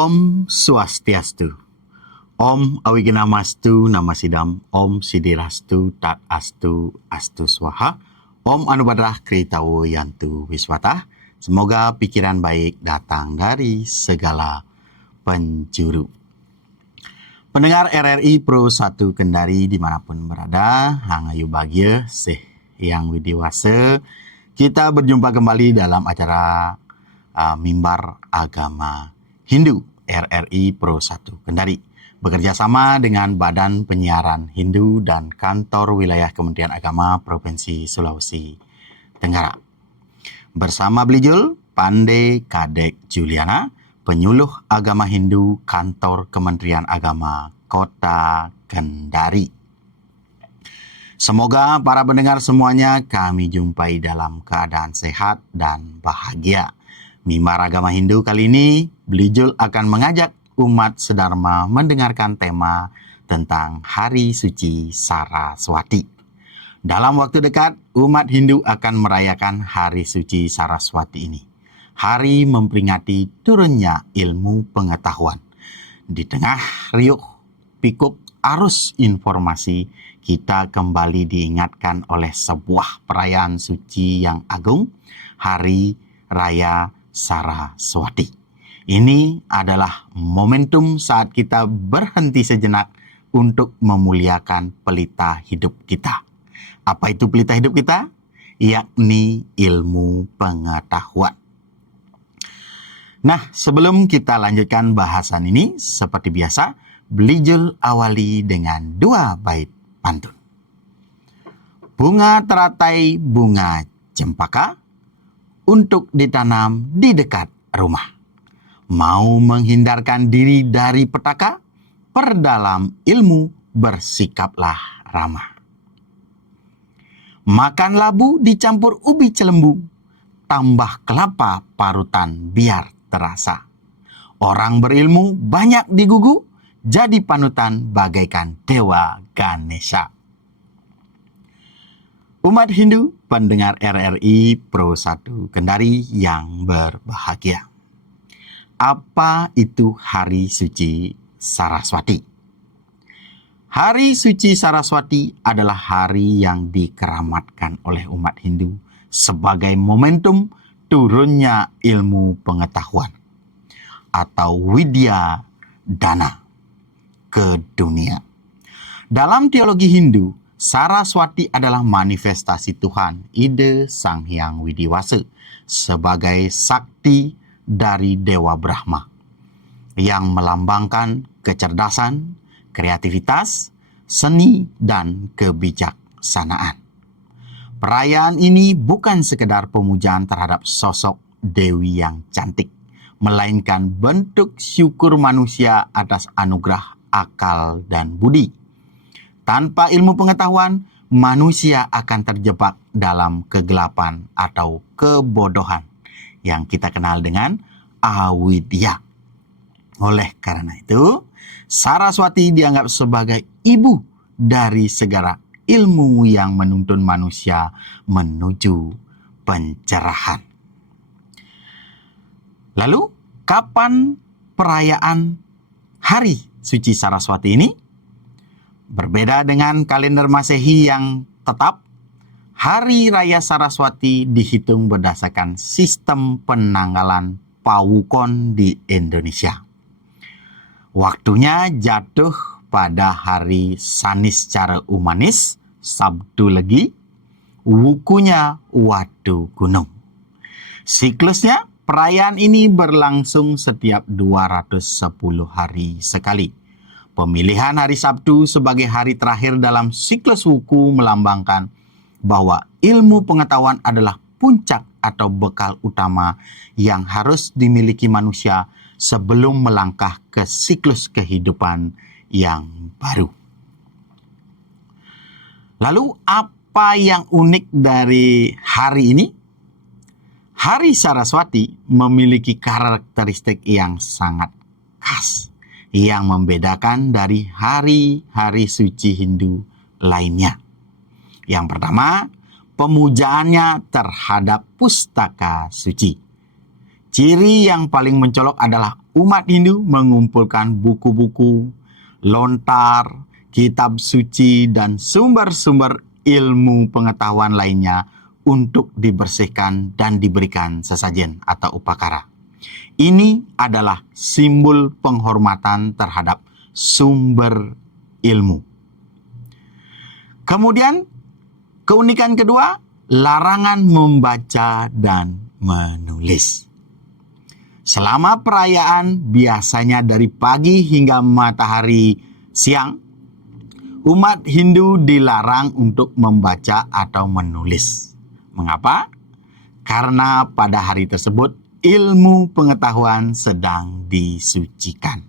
Om Swastiastu. Om Awiginamastu Namasidam. Om Sidirastu Tat Astu Astu Swaha. Om Anubadrah Kritawo Yantu Wiswata. Semoga pikiran baik datang dari segala penjuru. Pendengar RRI Pro 1 Kendari dimanapun berada, hangayu bahagia, yang widiwasa. Kita berjumpa kembali dalam acara Mimbar Agama Hindu RRI Pro 1 Kendari. Bekerja sama dengan Badan Penyiaran Hindu dan Kantor Wilayah Kementerian Agama Provinsi Sulawesi Tenggara. Bersama Belijul, Pandey Kadek Juliana, Penyuluh Agama Hindu Kantor Kementerian Agama Kota Kendari. Semoga para pendengar semuanya kami jumpai dalam keadaan sehat dan bahagia. Mimbar Agama Hindu kali ini, Belijul akan mengajak umat sedharma mendengarkan tema tentang Hari Suci Saraswati. Dalam waktu dekat, umat Hindu akan merayakan Hari Suci Saraswati ini. Hari memperingati turunnya ilmu pengetahuan. Di tengah riuh pikuk arus informasi, kita kembali diingatkan oleh sebuah perayaan suci yang agung, Hari Raya Saraswati. Ini adalah momentum saat kita berhenti sejenak untuk memuliakan pelita hidup kita. Apa itu pelita hidup kita? Yakni ilmu pengetahuan. Nah, sebelum kita lanjutkan bahasan ini, seperti biasa, Belijul awali dengan 2 bait pantun. Bunga teratai bunga cempaka, untuk ditanam di dekat rumah. Mau menghindarkan diri dari petaka, perdalam ilmu bersikaplah ramah. Makan labu dicampur ubi celembu, tambah kelapa parutan biar terasa. Orang berilmu banyak digugu, jadi panutan bagaikan Dewa Ganesha. Umat Hindu, pendengar RRI Pro 1 Kendari yang berbahagia. Apa itu Hari Suci Saraswati? Hari Suci Saraswati adalah hari yang dikeramatkan oleh umat Hindu sebagai momentum turunnya ilmu pengetahuan atau Widya Dana ke dunia. Dalam teologi Hindu, Saraswati adalah manifestasi Tuhan, ide Sang Hyang Widiwasa, sebagai sakti dari Dewa Brahma, yang melambangkan kecerdasan, kreativitas, seni, dan kebijaksanaan. Perayaan ini bukan sekedar pemujaan terhadap sosok Dewi yang cantik, melainkan bentuk syukur manusia atas anugerah akal dan budi. Tanpa ilmu pengetahuan, manusia akan terjebak dalam kegelapan atau kebodohan yang kita kenal dengan awidya. Oleh karena itu, Saraswati dianggap sebagai ibu dari segala ilmu yang menuntun manusia menuju pencerahan. Lalu, kapan perayaan Hari Suci Saraswati ini? Berbeda dengan kalender Masehi yang tetap, Hari Raya Saraswati dihitung berdasarkan sistem penanggalan Pawukon di Indonesia. Waktunya jatuh pada hari Sanis secara Umanis, Sabtu Legi, wukunya Watu Gunung. Siklusnya, perayaan ini berlangsung setiap 210 hari sekali. Pemilihan hari Sabtu sebagai hari terakhir dalam siklus wuku melambangkan bahwa ilmu pengetahuan adalah puncak atau bekal utama yang harus dimiliki manusia sebelum melangkah ke siklus kehidupan yang baru. Lalu apa yang unik dari hari ini? Hari Saraswati memiliki karakteristik yang sangat khas, yang membedakan dari hari-hari suci Hindu lainnya. Yang pertama, pemujaannya terhadap pustaka suci. Ciri yang paling mencolok adalah umat Hindu mengumpulkan buku-buku, lontar, kitab suci, dan sumber-sumber ilmu pengetahuan lainnya untuk dibersihkan dan diberikan sesajen atau upakara. Ini adalah simbol penghormatan terhadap sumber ilmu. Kemudian, keunikan kedua, larangan membaca dan menulis. Selama perayaan, biasanya dari pagi hingga matahari siang, umat Hindu dilarang untuk membaca atau menulis. Mengapa? Karena pada hari tersebut ilmu pengetahuan sedang disucikan.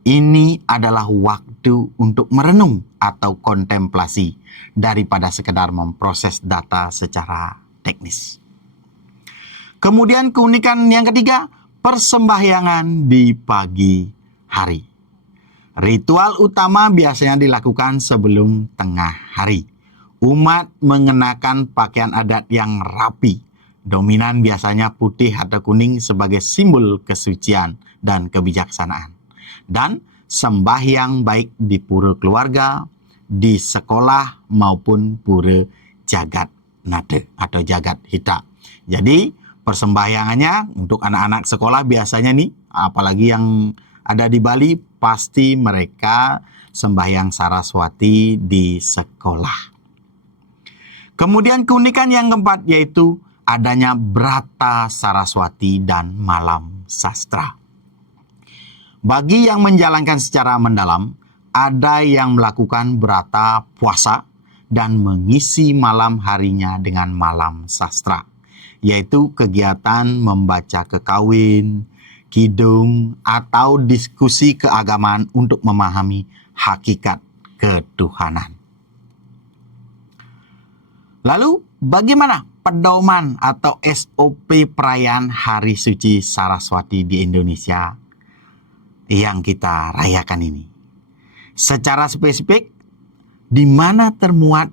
Ini adalah waktu untuk merenung atau kontemplasi daripada sekedar memproses data secara teknis. Kemudian keunikan yang ketiga, persembahyangan di pagi hari. Ritual utama biasanya dilakukan sebelum tengah hari. Umat mengenakan pakaian adat yang rapi. Dominan biasanya putih atau kuning sebagai simbol kesucian dan kebijaksanaan. Dan sembahyang baik di pura keluarga, di sekolah maupun pura jagat nada atau jagat hita. Jadi persembahyangannya untuk anak-anak sekolah biasanya nih, apalagi yang ada di Bali, pasti mereka sembahyang Saraswati di sekolah. Kemudian keunikan yang keempat yaitu adanya Brata Saraswati dan Malam Sastra. Bagi yang menjalankan secara mendalam, ada yang melakukan brata puasa dan mengisi malam harinya dengan malam sastra, yaitu kegiatan membaca kekawin, kidung, atau diskusi keagamaan untuk memahami hakikat ketuhanan. Lalu, bagaimana pedoman atau SOP perayaan Hari Suci Saraswati di Indonesia yang kita rayakan ini? Secara spesifik, di mana termuat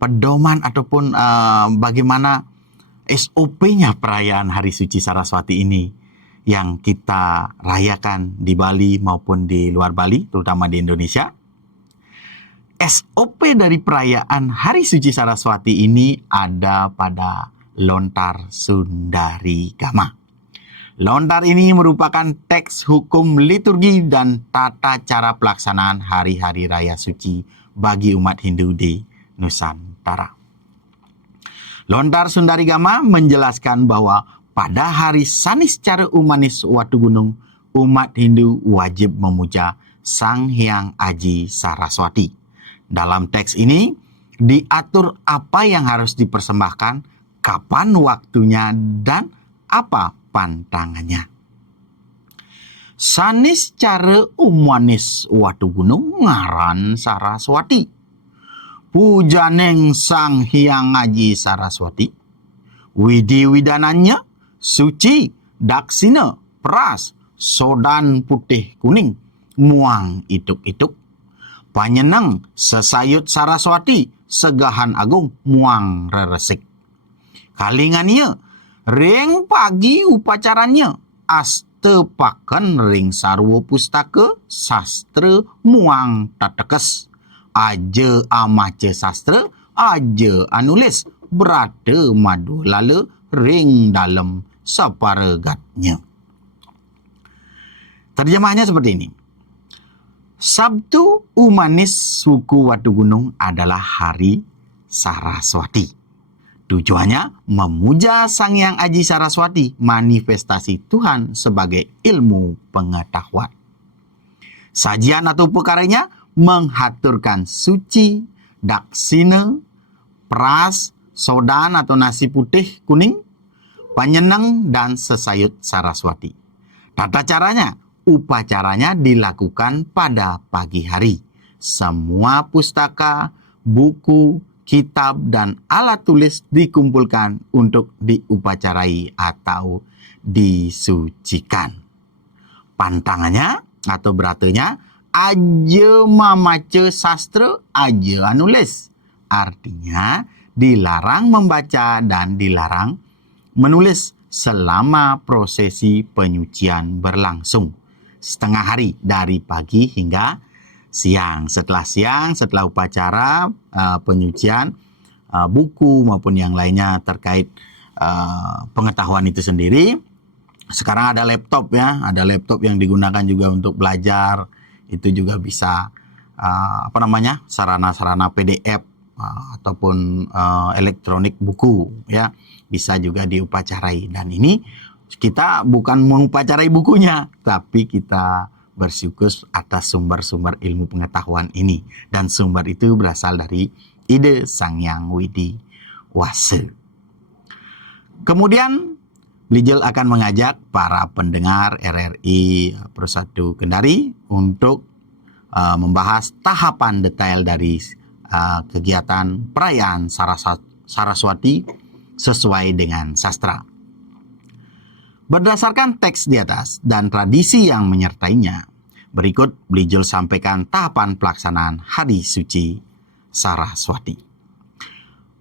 pedoman ataupun bagaimana SOP-nya perayaan Hari Suci Saraswati ini yang kita rayakan di Bali maupun di luar Bali, terutama di Indonesia. SOP dari perayaan Hari Suci Saraswati ini ada pada Lontar Sundari Gama. Lontar ini merupakan teks hukum liturgi dan tata cara pelaksanaan hari-hari raya suci bagi umat Hindu di Nusantara. Lontar Sundari Gama menjelaskan bahwa pada hari Saniscara Umanis Watu Gunung, umat Hindu wajib memuja Sang Hyang Aji Saraswati. Dalam teks ini diatur apa yang harus dipersembahkan, kapan waktunya, dan apa pantangannya. Saniscara Umanis Watu Gunung ngaran Saraswati. Pujaneng Sang Hyang Aji Saraswati. Widi widananya suci, daksina, pras, sodan putih kuning, muang ituk-ituk. Panyeneng sesayut Saraswati, segahan agung, muang reresik. Kalingannya, ring pagi upacaranya, astepaken ring sarwa pustaka, sastra muang tatekes. Aja amace sastra, aja anulis, berada madu lala, ring dalam saparegatnya. Terjemahnya seperti ini. Sabtu Umanis suku Watu Gunung adalah hari Saraswati. Tujuannya memuja Sang Hyang Aji Saraswati, manifestasi Tuhan sebagai ilmu pengetahuan. Sajian atau perkaranya menghaturkan suci, daksina, pras, sodan atau nasi putih kuning, panyeneng, dan sesayut Saraswati. Tata caranya, upacaranya dilakukan pada pagi hari. Semua pustaka, buku, kitab, dan alat tulis dikumpulkan untuk diupacarai atau disucikan. Pantangannya atau beratanya, aja mamace sastra, aja anulis. Artinya dilarang membaca dan dilarang menulis selama prosesi penyucian berlangsung. Setengah hari dari pagi hingga siang. Setelah upacara penyucian, buku maupun yang lainnya terkait pengetahuan itu sendiri. Sekarang ada laptop ya, ada laptop yang digunakan juga untuk belajar. Itu juga bisa sarana-sarana PDF ataupun elektronik buku ya, bisa juga diupacarai. Dan ini kita bukan mengupacarai bukunya, tapi kita bersyukur atas sumber-sumber ilmu pengetahuan ini. Dan sumber itu berasal dari ide Sang Hyang Widi Wasa. Kemudian Beliau akan mengajak para pendengar RRI Persatu Kendari untuk membahas tahapan detail dari kegiatan perayaan Saraswati sesuai dengan sastra. Berdasarkan teks di atas dan tradisi yang menyertainya, berikut beliau sampaikan tahapan pelaksanaan Hari Suci Saraswati.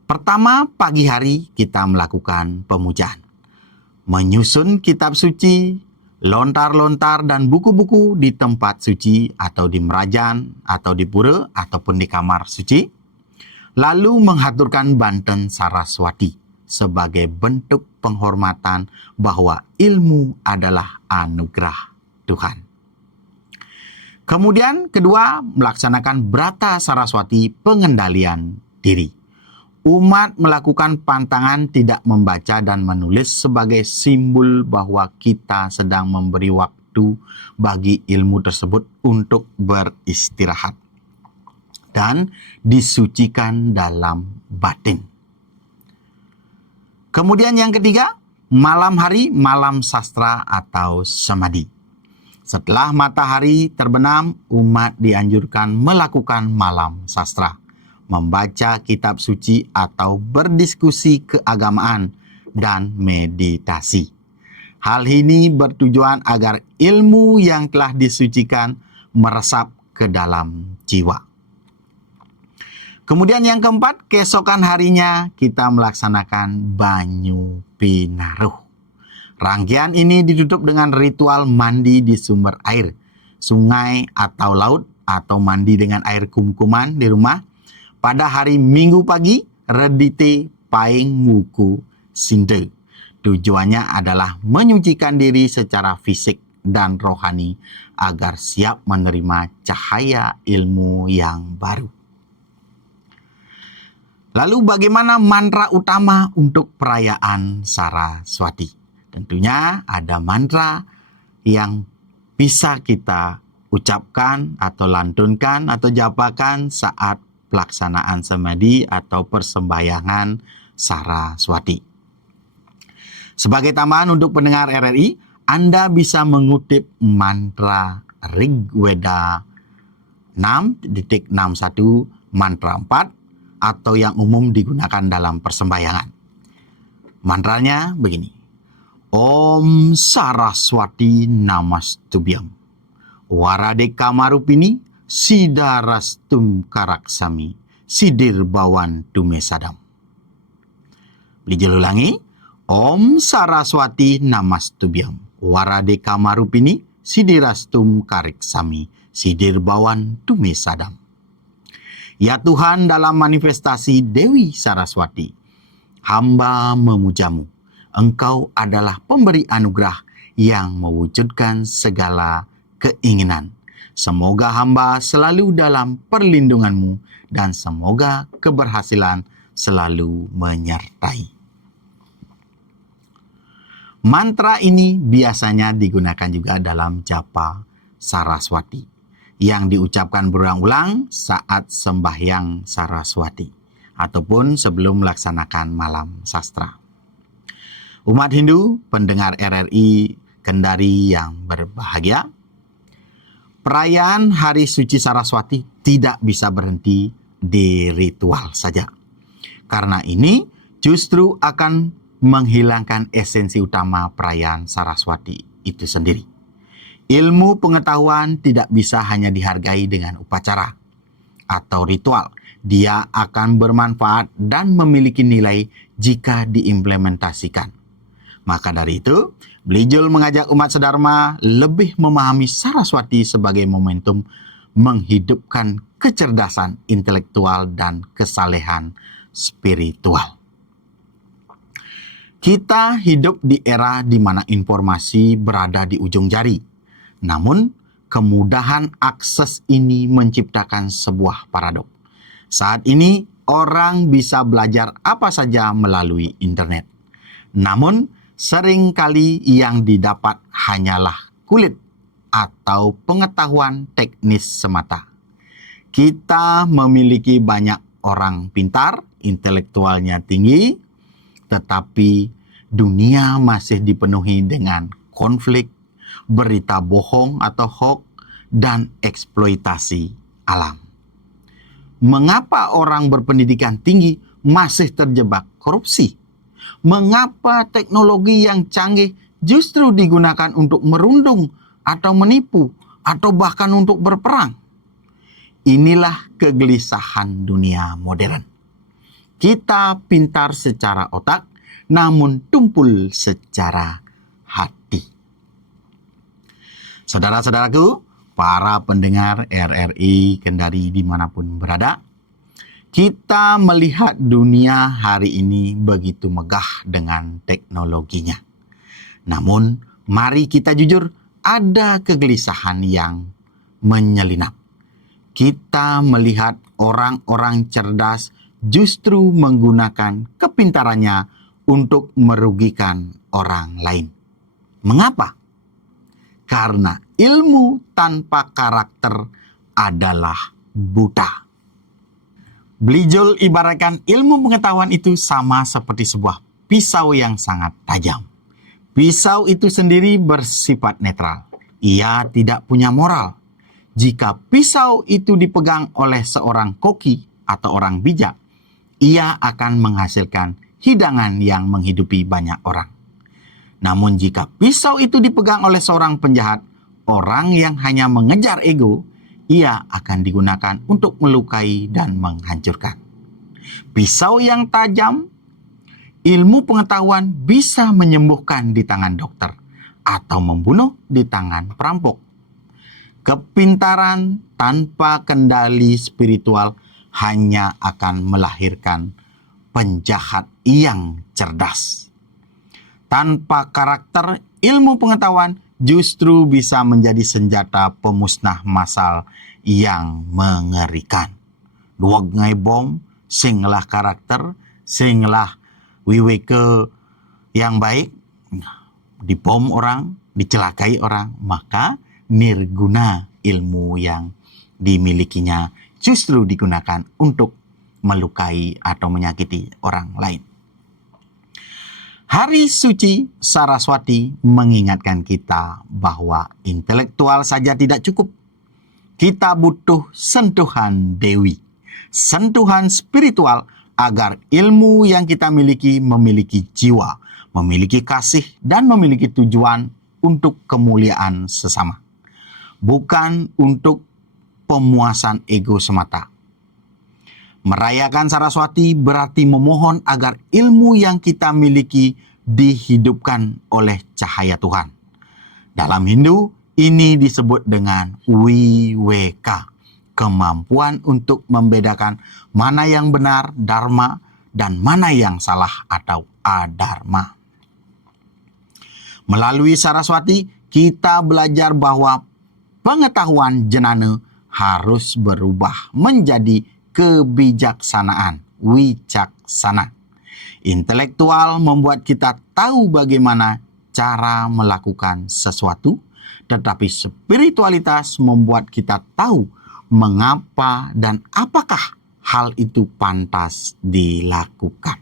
Pertama, pagi hari kita melakukan pemujaan. Menyusun kitab suci, lontar-lontar dan buku-buku di tempat suci atau di merajan atau di pura ataupun di kamar suci. Lalu menghaturkan banten Saraswati sebagai bentuk penghormatan bahwa ilmu adalah anugerah Tuhan. Kemudian kedua, melaksanakan Brata Saraswati pengendalian diri. Umat melakukan pantangan tidak membaca dan menulis sebagai simbol bahwa kita sedang memberi waktu bagi ilmu tersebut untuk beristirahat dan disucikan dalam batin. Kemudian yang ketiga, malam hari, malam sastra atau samadhi. Setelah matahari terbenam, umat dianjurkan melakukan malam sastra, membaca kitab suci atau berdiskusi keagamaan dan meditasi. Hal ini bertujuan agar ilmu yang telah disucikan meresap ke dalam jiwa. Kemudian yang keempat, keesokan harinya kita melaksanakan banyu pinaruh. Rangkaian ini ditutup dengan ritual mandi di sumber air, sungai atau laut, atau mandi dengan air kum-kuman di rumah. Pada hari Minggu pagi, redite paing muku sinde. Tujuannya adalah menyucikan diri secara fisik dan rohani agar siap menerima cahaya ilmu yang baru. Lalu bagaimana mantra utama untuk perayaan Saraswati? Tentunya ada mantra yang bisa kita ucapkan atau lantunkan atau japakan saat pelaksanaan samadhi atau persembahyangan Saraswati. Sebagai tambahan untuk pendengar RRI, Anda bisa mengutip mantra Rigveda 6.61 mantra 4 atau yang umum digunakan dalam persembahyangan. Mantranya begini. Om Saraswati Namastubhyam. Waradeka Marupini Sidarastum Karaksami Sidir Bawan Tumesadam. Beliau ulangi. Om Saraswati Namastubhyam. Waradeka Marupini Sidirastum Karaksami Sidir Bawan Tumesadam. Ya Tuhan, dalam manifestasi Dewi Saraswati, hamba memujamu. Engkau adalah pemberi anugerah yang mewujudkan segala keinginan. Semoga hamba selalu dalam perlindunganmu dan semoga keberhasilan selalu menyertai. Mantra ini biasanya digunakan juga dalam japa Saraswati yang diucapkan berulang-ulang saat sembahyang Saraswati ataupun sebelum melaksanakan malam sastra. Umat Hindu, pendengar RRI Kendari yang berbahagia, perayaan Hari Suci Saraswati tidak bisa berhenti di ritual saja. Karena ini justru akan menghilangkan esensi utama perayaan Saraswati itu sendiri. Ilmu pengetahuan tidak bisa hanya dihargai dengan upacara atau ritual. Dia akan bermanfaat dan memiliki nilai jika diimplementasikan. Maka dari itu, Belijul mengajak umat sedharma lebih memahami Saraswati sebagai momentum menghidupkan kecerdasan intelektual dan kesalehan spiritual. Kita hidup di era di mana informasi berada di ujung jari. Namun, kemudahan akses ini menciptakan sebuah paradoks. Saat ini, orang bisa belajar apa saja melalui internet. Namun, seringkali yang didapat hanyalah kulit atau pengetahuan teknis semata. Kita memiliki banyak orang pintar, intelektualnya tinggi, tetapi dunia masih dipenuhi dengan konflik, berita bohong atau hoax, dan eksploitasi alam. Mengapa orang berpendidikan tinggi masih terjebak korupsi? Mengapa teknologi yang canggih justru digunakan untuk merundung atau menipu atau bahkan untuk berperang? Inilah kegelisahan dunia modern. Kita pintar secara otak, namun tumpul secara hati. Saudara-saudaraku, para pendengar RRI Kendari dimanapun berada, kita melihat dunia hari ini begitu megah dengan teknologinya. Namun, mari kita jujur, ada kegelisahan yang menyelinap. Kita melihat orang-orang cerdas justru menggunakan kepintarannya untuk merugikan orang lain. Mengapa? Karena ilmu tanpa karakter adalah buta. Belijul ibaratkan ilmu pengetahuan itu sama seperti sebuah pisau yang sangat tajam. Pisau itu sendiri bersifat netral. Ia tidak punya moral. Jika pisau itu dipegang oleh seorang koki atau orang bijak, ia akan menghasilkan hidangan yang menghidupi banyak orang. Namun jika pisau itu dipegang oleh seorang penjahat, orang yang hanya mengejar ego, ia akan digunakan untuk melukai dan menghancurkan. Pisau yang tajam, ilmu pengetahuan bisa menyembuhkan di tangan dokter atau membunuh di tangan perampok. Kepintaran tanpa kendali spiritual hanya akan melahirkan penjahat yang cerdas. Tanpa karakter, ilmu pengetahuan justru bisa menjadi senjata pemusnah massal yang mengerikan. Duwag ngai bom, singlah karakter, singlah wiweke yang baik, dibom orang, dicelakai orang, maka nirguna ilmu yang dimilikinya justru digunakan untuk melukai atau menyakiti orang lain. Hari suci Saraswati mengingatkan kita bahwa intelektual saja tidak cukup. Kita butuh sentuhan dewi, sentuhan spiritual agar ilmu yang kita miliki memiliki jiwa, memiliki kasih, dan memiliki tujuan untuk kemuliaan sesama. Bukan untuk pemuasan ego semata. Merayakan Saraswati berarti memohon agar ilmu yang kita miliki dihidupkan oleh cahaya Tuhan. Dalam Hindu, ini disebut dengan Wiweka, kemampuan untuk membedakan mana yang benar, dharma, dan mana yang salah atau adharma. Melalui Saraswati, kita belajar bahwa pengetahuan jenana harus berubah menjadi kebijaksanaan, wicaksana. Intelektual membuat kita tahu bagaimana cara melakukan sesuatu, tetapi spiritualitas membuat kita tahu mengapa dan apakah hal itu pantas dilakukan.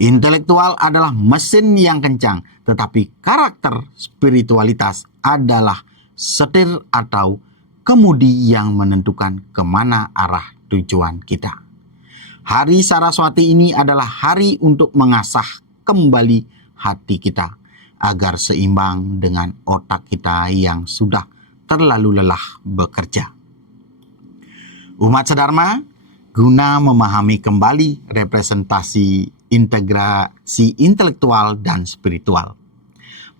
Intelektual adalah mesin yang kencang, tetapi karakter spiritualitas adalah setir atau kemudi yang menentukan kemana arah tujuan kita. Hari Saraswati ini adalah hari untuk mengasah kembali hati kita agar seimbang dengan otak kita yang sudah terlalu lelah bekerja. Umat sedharma, guna memahami kembali representasi integrasi intelektual dan spiritual.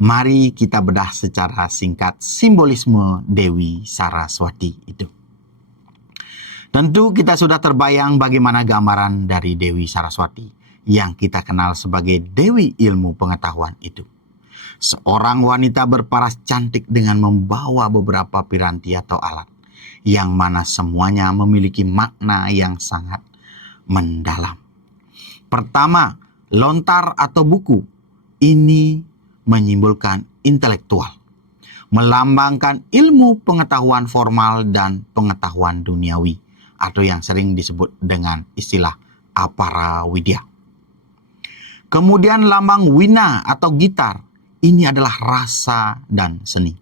Mari kita bedah secara singkat simbolisme Dewi Saraswati itu. Tentu kita sudah terbayang bagaimana gambaran dari Dewi Saraswati yang kita kenal sebagai Dewi Ilmu Pengetahuan itu. Seorang wanita berparas cantik dengan membawa beberapa piranti atau alat, yang mana semuanya memiliki makna yang sangat mendalam. Pertama, lontar atau buku. Ini menyimbolkan intelektual, melambangkan ilmu pengetahuan formal dan pengetahuan duniawi, atau yang sering disebut dengan istilah apara widya. Kemudian lambang wina atau gitar, ini adalah rasa dan seni,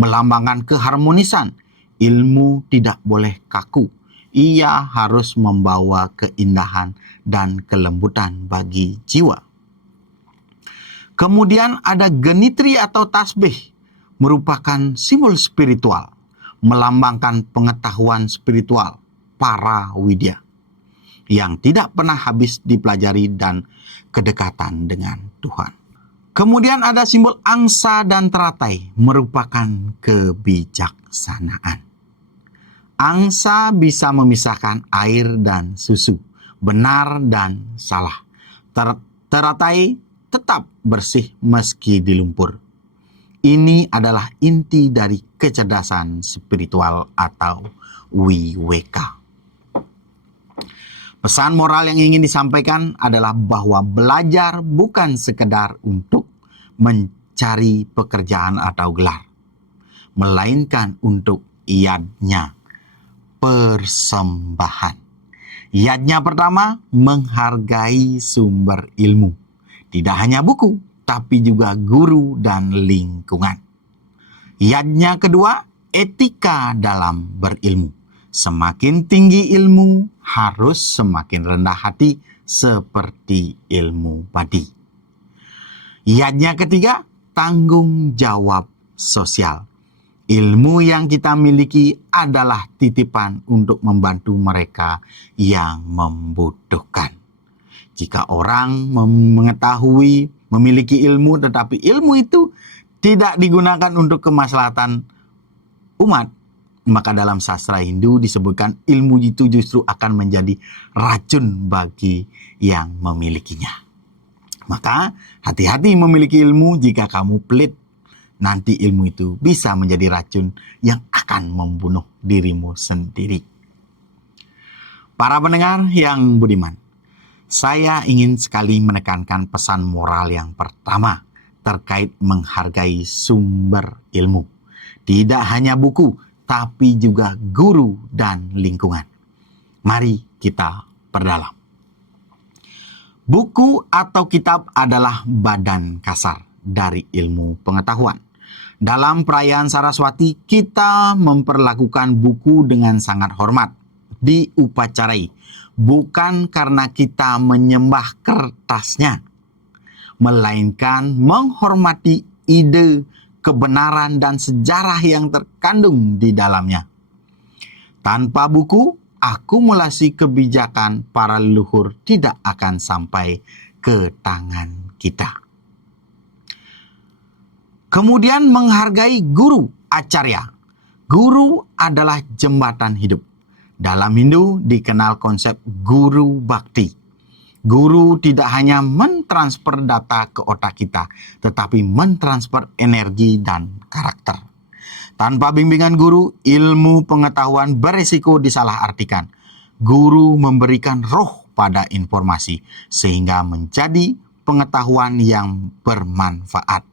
melambangkan keharmonisan. Ilmu tidak boleh kaku, ia harus membawa keindahan dan kelembutan bagi jiwa. Kemudian ada genitri atau tasbih, merupakan simbol spiritual, melambangkan pengetahuan spiritual, para widya, yang tidak pernah habis dipelajari dan kedekatan dengan Tuhan. Kemudian ada simbol angsa dan teratai, merupakan kebijaksanaan. Angsa bisa memisahkan air dan susu, benar dan salah. Teratai tetap bersih meski di lumpur. Ini adalah inti dari kecerdasan spiritual atau wiweka. Pesan moral yang ingin disampaikan adalah bahwa belajar bukan sekedar untuk mencari pekerjaan atau gelar, melainkan untuk iadnya, persembahan. Iadnya pertama, menghargai sumber ilmu. Tidak hanya buku, tapi juga guru dan lingkungan. Iadnya kedua, etika dalam berilmu. Semakin tinggi ilmu, harus semakin rendah hati seperti ilmu padi. Iadnya ketiga, tanggung jawab sosial. Ilmu yang kita miliki adalah titipan untuk membantu mereka yang membutuhkan. Jika orang mengetahui, memiliki ilmu, tetapi ilmu itu tidak digunakan untuk kemaslahatan umat, maka dalam sastra Hindu disebutkan ilmu itu justru akan menjadi racun bagi yang memilikinya. Maka hati-hati memiliki ilmu. Jika kamu pelit, nanti ilmu itu bisa menjadi racun yang akan membunuh dirimu sendiri. Para pendengar yang budiman, saya ingin sekali menekankan pesan moral yang pertama terkait menghargai sumber ilmu. Tidak hanya buku, tapi juga guru dan lingkungan. Mari kita perdalam. Buku atau kitab adalah badan kasar dari ilmu pengetahuan. Dalam perayaan Saraswati, kita memperlakukan buku dengan sangat hormat, diupacarai. Bukan karena kita menyembah kertasnya, melainkan menghormati ide, kebenaran, dan sejarah yang terkandung di dalamnya. Tanpa buku, akumulasi kebijakan para leluhur tidak akan sampai ke tangan kita. Kemudian menghargai guru, acarya. Guru adalah jembatan hidup. Dalam Hindu dikenal konsep guru bakti. Guru tidak hanya mentransfer data ke otak kita, tetapi mentransfer energi dan karakter. Tanpa bimbingan guru, ilmu pengetahuan beresiko disalahartikan. Guru memberikan roh pada informasi, sehingga menjadi pengetahuan yang bermanfaat.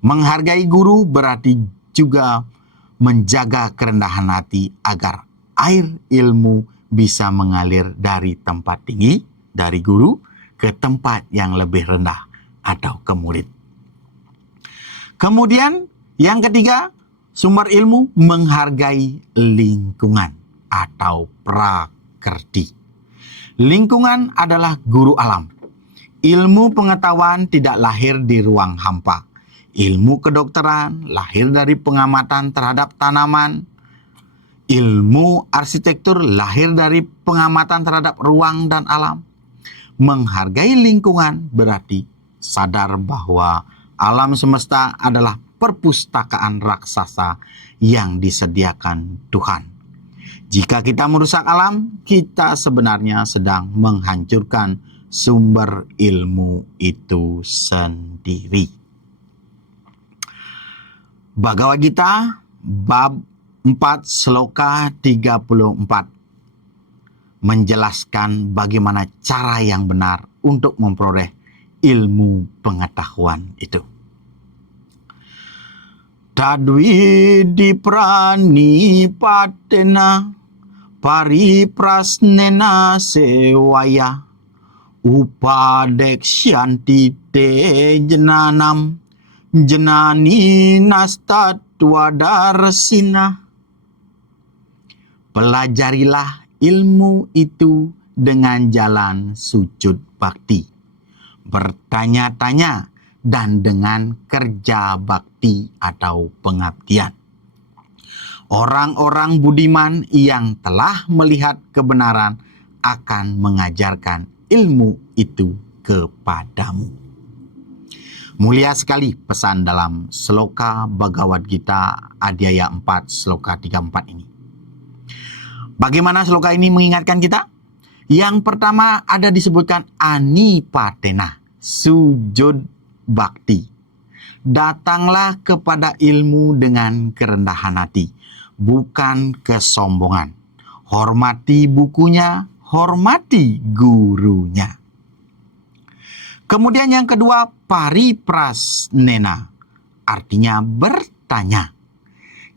Menghargai guru berarti juga menjaga kerendahan hati agar air ilmu bisa mengalir dari tempat tinggi, dari guru, ke tempat yang lebih rendah atau ke murid. Kemudian yang ketiga, sumber ilmu menghargai lingkungan atau prakerti. Lingkungan adalah guru alam. Ilmu pengetahuan tidak lahir di ruang hampa. Ilmu kedokteran lahir dari pengamatan terhadap tanaman. Ilmu arsitektur lahir dari pengamatan terhadap ruang dan alam. Menghargai lingkungan berarti sadar bahwa alam semesta adalah perpustakaan raksasa yang disediakan Tuhan. Jika kita merusak alam, kita sebenarnya sedang menghancurkan sumber ilmu itu sendiri. Bhagavad Gita bab 4 sloka 34 menjelaskan bagaimana cara yang benar untuk memperoleh ilmu pengetahuan itu. Tadwidi prani patena pariprasnena sewaya upadekshyanti te jenanam jenani nastatwadarsina. Pelajarilah ilmu itu dengan jalan sujud bakti, bertanya-tanya, dan dengan kerja bakti atau pengabdian. Orang-orang budiman yang telah melihat kebenaran akan mengajarkan ilmu itu kepadamu. Mulia sekali pesan dalam Sloka Bhagavad Gita Adhyaya 4 Sloka 34 ini. Bagaimana sloka ini mengingatkan kita? Yang pertama ada disebutkan anipatena, sujud bakti. Datanglah kepada ilmu dengan kerendahan hati, bukan kesombongan. Hormati bukunya, hormati gurunya. Kemudian yang kedua, pariprasnena, artinya bertanya.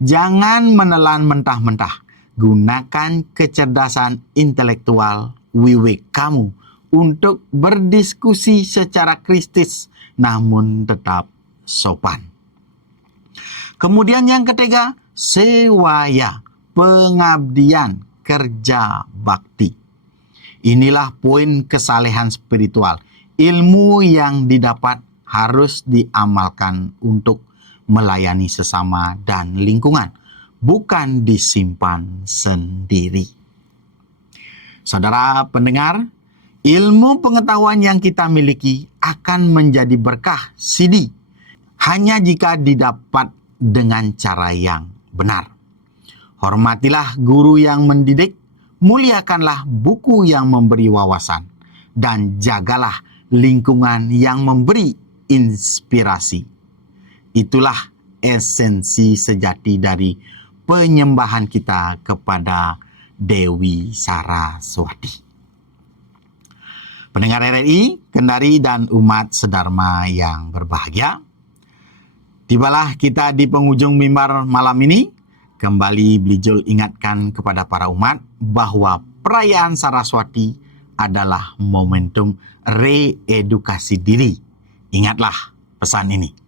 Jangan menelan mentah-mentah. Gunakan kecerdasan intelektual wiwek kamu untuk berdiskusi secara kritis namun tetap sopan. Kemudian yang ketiga, sewaya, pengabdian, kerja bakti. Inilah poin kesalehan spiritual. Ilmu yang didapat harus diamalkan untuk melayani sesama dan lingkungan, bukan disimpan sendiri. Saudara pendengar, ilmu pengetahuan yang kita miliki akan menjadi berkah sidi hanya jika didapat dengan cara yang benar. Hormatilah guru yang mendidik, muliakanlah buku yang memberi wawasan, dan jagalah lingkungan yang memberi inspirasi. Itulah esensi sejati dari penyembahan kita kepada Dewi Saraswati. Pendengar RRI, Kendari, dan umat sedharma yang berbahagia, tibalah kita di penghujung mimbar malam ini. Kembali Belijul ingatkan kepada para umat bahwa perayaan Saraswati adalah momentum reedukasi diri. Ingatlah pesan ini.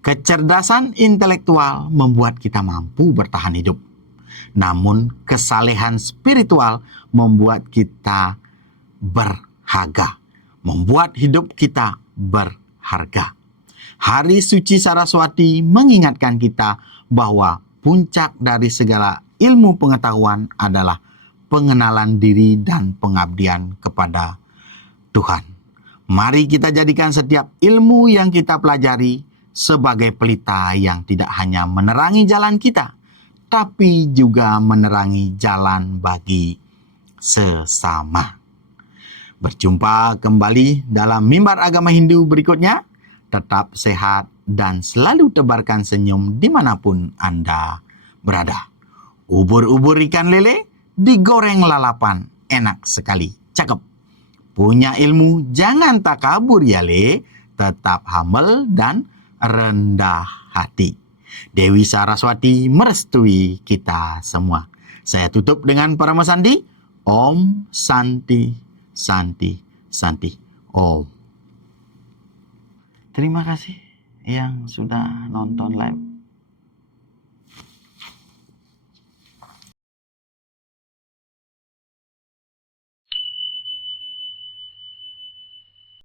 Kecerdasan intelektual membuat kita mampu bertahan hidup. Namun kesalehan spiritual membuat kita berharga. Membuat hidup kita berharga. Hari Suci Saraswati mengingatkan kita bahwa puncak dari segala ilmu pengetahuan adalah pengenalan diri dan pengabdian kepada Tuhan. Mari kita jadikan setiap ilmu yang kita pelajari sebagai pelita yang tidak hanya menerangi jalan kita, tapi juga menerangi jalan bagi sesama. Berjumpa kembali dalam mimbar agama Hindu berikutnya. Tetap sehat dan selalu tebarkan senyum dimanapun Anda berada. Ubur-ubur ikan lele digoreng lalapan, enak sekali, cakep. Punya ilmu, jangan takabur ya le, tetap humble dan rendah hati. Dewi Saraswati merestui kita semua. Saya tutup dengan Parama Sandi. Om Santi Santi Santi Om. Terima kasih yang sudah nonton live